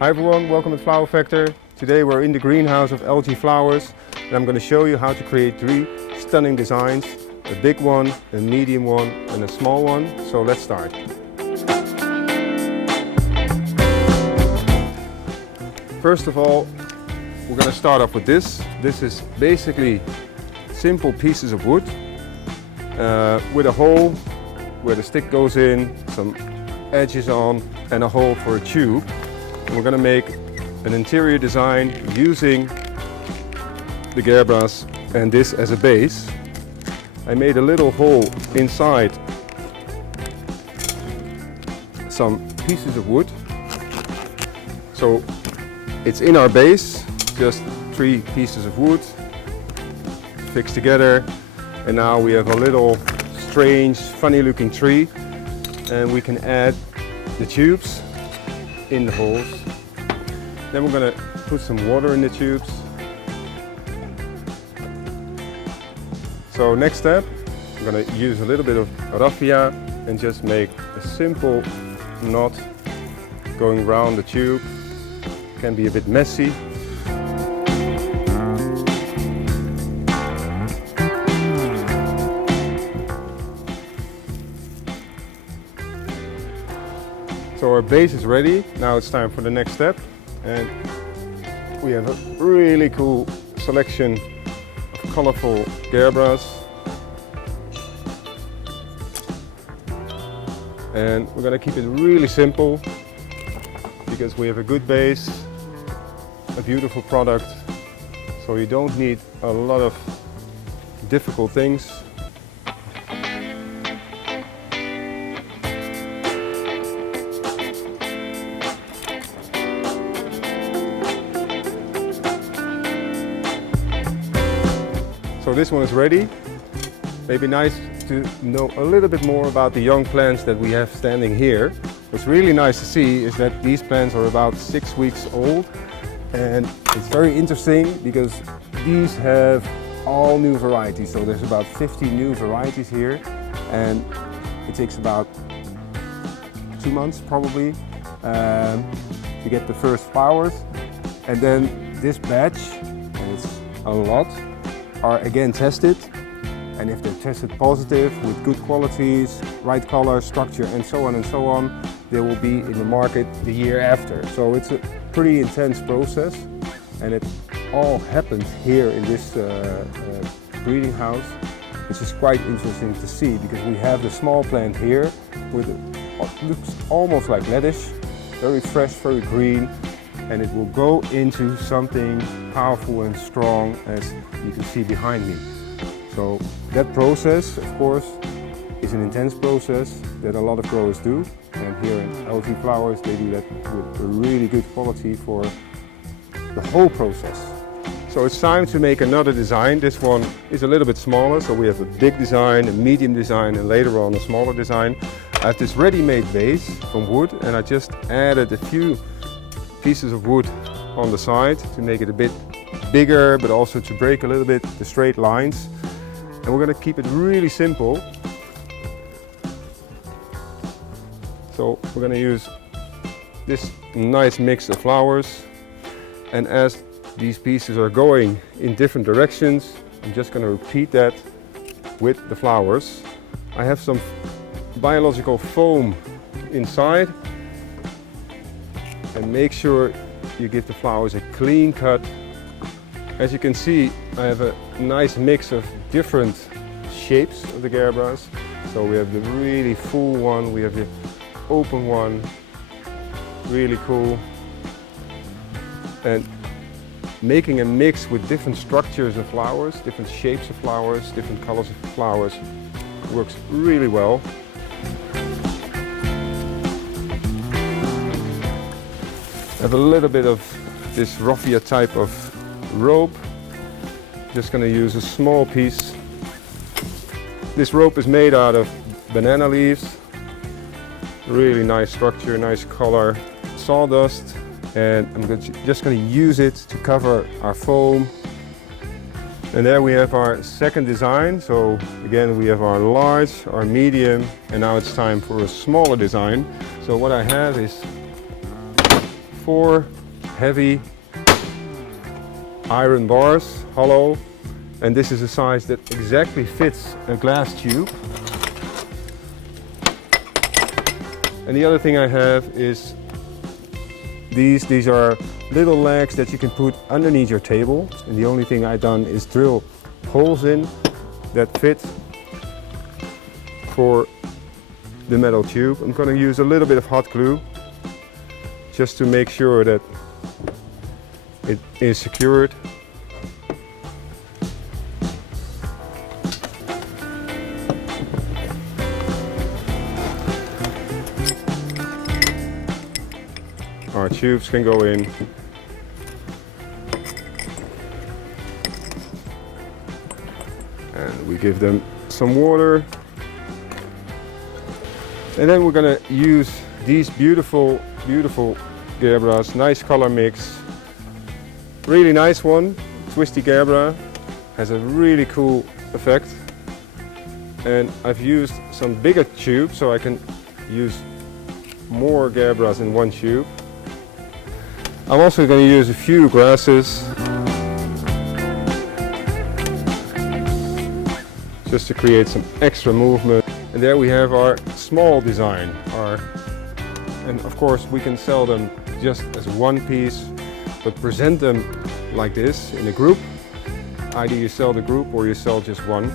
Hi everyone, welcome to Flower Factor. Today we're in the greenhouse of algae flowers and I'm going to show you how to create 3 stunning designs. A big one, a medium one and a small one. So let's start. First of all, we're going to start off with this. This is basically simple pieces of wood with a hole where the stick goes in, some edges on and a hole for a tube. We're going to make an interior design using the Gerberas and this as a base. I made a little hole inside some pieces of wood. So it's in our base, just 3 pieces of wood fixed together. And now we have a little strange, funny looking tree. And we can add the tubes in the holes. Then we're going to put some water in the tubes. So next step, I'm going to use a little bit of raffia and just make a simple knot going around the tube. Can be a bit messy. So our base is ready. Now it's time for the next step. And we have a really cool selection of colorful Gerberas. And we're going to keep it really simple because we have a good base, a beautiful product. So you don't need a lot of difficult things. So this one is ready. Maybe nice to know a little bit more about the young plants that we have standing here. What's really nice to see is that these plants are about 6 weeks old, and it's very interesting because these have all new varieties. So there's about 50 new varieties here, and it takes about 2 months probably to get the first flowers. And then this batch, and it's a lot, are again tested, and if they're tested positive with good qualities, right color, structure and so on, they will be in the market the year after. So it's a pretty intense process, and it all happens here in this breeding house, which is quite interesting to see because we have the small plant here with what looks almost like lettuce, very fresh, very green. And it will go into something powerful and strong, as you can see behind me. So that process, of course, is an intense process that a lot of growers do. And here in algae flowers, they do that with a really good quality for the whole process. So it's time to make another design. This one is a little bit smaller, so we have a big design, a medium design, and later on a smaller design. I have this ready-made base from wood, and I just added a few pieces of wood on the side to make it a bit bigger, but also to break a little bit the straight lines. And we're going to keep it really simple. So we're going to use this nice mix of flowers, and as these pieces are going in different directions, I'm just going to repeat that with the flowers. I have some biological foam inside. And make sure you give the flowers a clean cut. As you can see, I have a nice mix of different shapes of the Gerberas. So we have the really full one, we have the open one, really cool. And making a mix with different structures of flowers, different shapes of flowers, different colors of flowers works really well. I have a little bit of this raffia type of rope. Just going to use a small piece. This rope is made out of banana leaves. Really nice structure, nice color. Sawdust, and I'm just going to use it to cover our foam. And there we have our second design. So again, we have our large, our medium, and now it's time for a smaller design. So what I have is 4 heavy iron bars, hollow, and this is a size that exactly fits a glass tube. And the other thing I have is these are little legs that you can put underneath your table, and the only thing I've done is drill holes in that fit for the metal tube. I'm going to use a little bit of hot glue just to make sure that it is secured. Our tubes can go in. And we give them some water. And then we're gonna use these beautiful Gerberas, nice color mix. Really nice one, twisty Gerbera, has a really cool effect. And I've used some bigger tubes so I can use more Gerberas in one tube. I'm also going to use a few grasses just to create some extra movement. And there we have our small design. And of course we can sell them just as one piece, but present them like this in a group. Either you sell the group or you sell just one.